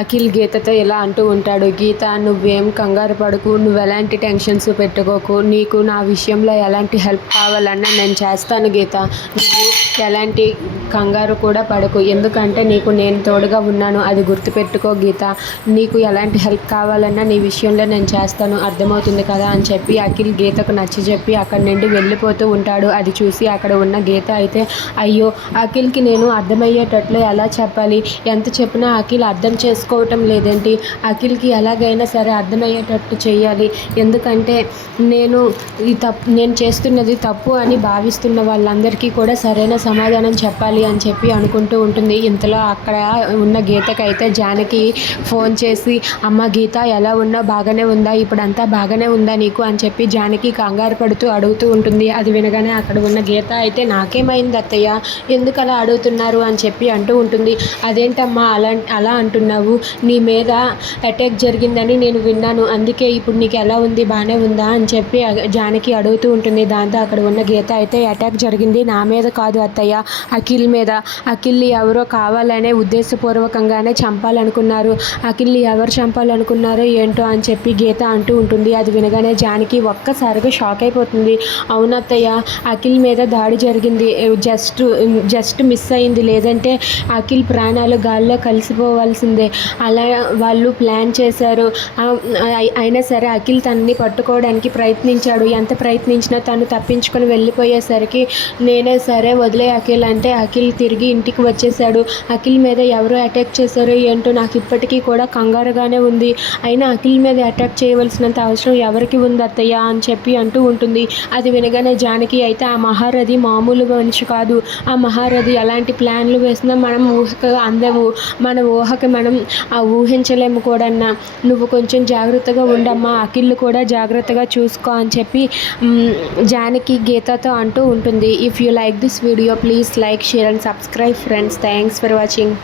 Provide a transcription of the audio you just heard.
అఖిల్ గీతతో ఇలా అంటూ ఉంటాడు. గీత, నువ్వేం కంగారు పడకు, నువ్వు ఎలాంటి టెన్షన్స్ పెట్టుకోకు, నీకు నా విషయంలో ఎలాంటి హెల్ప్ కావాలన్నా నేను చేస్తాను గీత. నువ్వు ఎలాంటి కంగారు కూడా పడకు, ఎందుకంటే నీకు నేను తోడుగా ఉన్నాను, అది గుర్తుపెట్టుకో గీత. నీకు ఎలాంటి హెల్ప్ కావాలన్నా నీ విషయంలో నేను చేస్తాను, అర్థమవుతుంది కదా అని చెప్పి అఖిల్ గీతకు నచ్చజెప్పి అక్కడి నుండి వెళ్ళిపోతూ ఉంటాడు. అది చూసి అక్కడ ఉన్న గీత అయితే, అయ్యో అఖిల్కి నేను అర్థమయ్యేటట్లు ఎలా చెప్పాలి, ఎంత చెప్పినా అఖిల్ అర్థం చేసుకోవటం లేదేంటి, అఖిల్కి ఎలాగైనా సరే అర్థమయ్యేటట్టు చేయాలి, ఎందుకంటే నేను చేస్తున్నది తప్పు అని భావిస్తున్న వాళ్ళందరికీ కూడా సరైన సమాధానం చెప్పాలి అని చెప్పి అనుకుంటూ ఉంటుంది. ఇంతలో అక్కడ ఉన్న గీతకైతే జానకి ఫోన్ చేసి, అమ్మ గీత ఎలా ఉన్నా బాగానే ఉందా, ఇప్పుడంతా బాగానే ఉందా నీకు అని చెప్పి జానకి కంగారు పడుతూ అడుగుతూ ఉంటుంది. అది వినగానే అక్కడ ఉన్న గీత అయితే, నాకేమైంది అత్తయ్య, ఎందుకు అలా అడుగుతున్నారు అని చెప్పి అంటూ ఉంటుంది. అదేంటమ్మా అలా అంటున్నావు, నీ మీద అటాక్ జరిగిందని నేను విన్నాను, అందుకే ఇప్పుడు నీకు ఎలా ఉంది, బాగానే ఉందా అని చెప్పి జానకి అడుగుతూ ఉంటుంది. దాంతో అక్కడ ఉన్న గీత అయితే, అటాక్ జరిగింది నా మీద కాదు అత్తయ్య, అఖిల్ మీద. అఖిల్ని ఎవరో కావాలనే ఉద్దేశపూర్వకంగానే చంపాలనుకున్నారు, అఖిల్ని ఎవరు చంపాలనుకున్నారో ఏంటో అని చెప్పి గీత అంటూ ఉంటుంది. అది వినగానే జానకి ఒక్కసారిగా షాక్ అయిపోతుంది. అవునత్తయ్య, అఖిల్ మీద దాడి జరిగింది, జస్ట్ మిస్ అయింది, లేదంటే అఖిల్ ప్రాణాలు గాల్లో కలిసిపోవాల్సిందే. అలా వాళ్ళు ప్లాన్ చేశారు. అయినా సరే అఖిల్ తనని పట్టుకోవడానికి ప్రయత్నించాడు, ఎంత ప్రయత్నించినా తను తప్పించుకొని వెళ్ళిపోయేసరికి నేనే సరే వదిలే అఖిల్ అంటే అఖిల్ తిరిగి ఇంటికి వచ్చేసాడు. అఖిల్ మీద ఎవరు అటాక్ చేశారో ఏంటో నాకు ఇప్పటికీ కూడా కంగారుగానే ఉంది, అయినా అఖిల్ మీద అటాక్ చేయవలసినంత అవసరం ఎవరికి ఉంది అత్తయ్య అని చెప్పి అంటూ ఉంటుంది. అది వినగానే జానకి అయితే, ఆ మహారథి మామూలు మనిషి కాదు, ఆ మహారథి ఎలాంటి ప్లాన్లు వేసినా మనం ఊహకు అందము, మన ఊహకి మనం ఊహించలేము కూడా. నువ్వు కొంచెం జాగ్రత్తగా ఉండమ్మా, అఖిల్ కూడా జాగ్రత్తగా చూసుకో అని చెప్పి జానకి గీతతో అంటూ ఉంటుంది. If you like this video please like, share and subscribe friends. Thanks for watching.